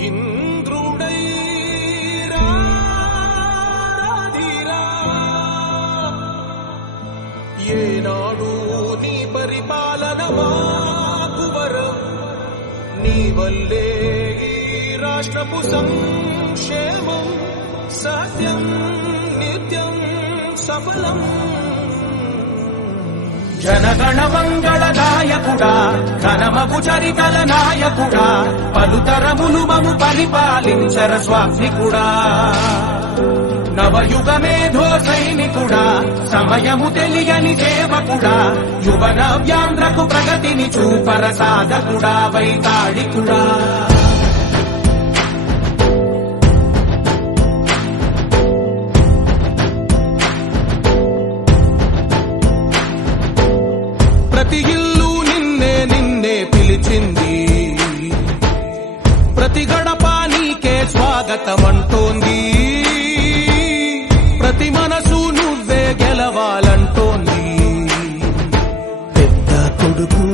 ఇంద్రుడై ఏనాడు నీ పరిపాలన మాకు వరం నీ వల్లే ఈ రాష్ట్రపు సంక్షేమం సత్యం నిత్యం సఫలం జనగణ మంగళదాయకుడా ఘనమగు చరితల నాయకుడా పలుతరములు మము పరిపాలించర స్వామికుడా నవయుగ మేధో సైనికుడా సమయము తెలియని సేవకుడా యువన వ్యాంధ్రకు ప్రగతిని చూపర సాధకుడా వైతాళికుడా ప్రతి ఇల్లు నిన్నే నిన్నే పిలిచింది ప్రతి గడప నీకే స్వాగతమంటోంది ప్రతి మనసు నువ్వే గెలవాలంటోంది పెద్ద కొడుకు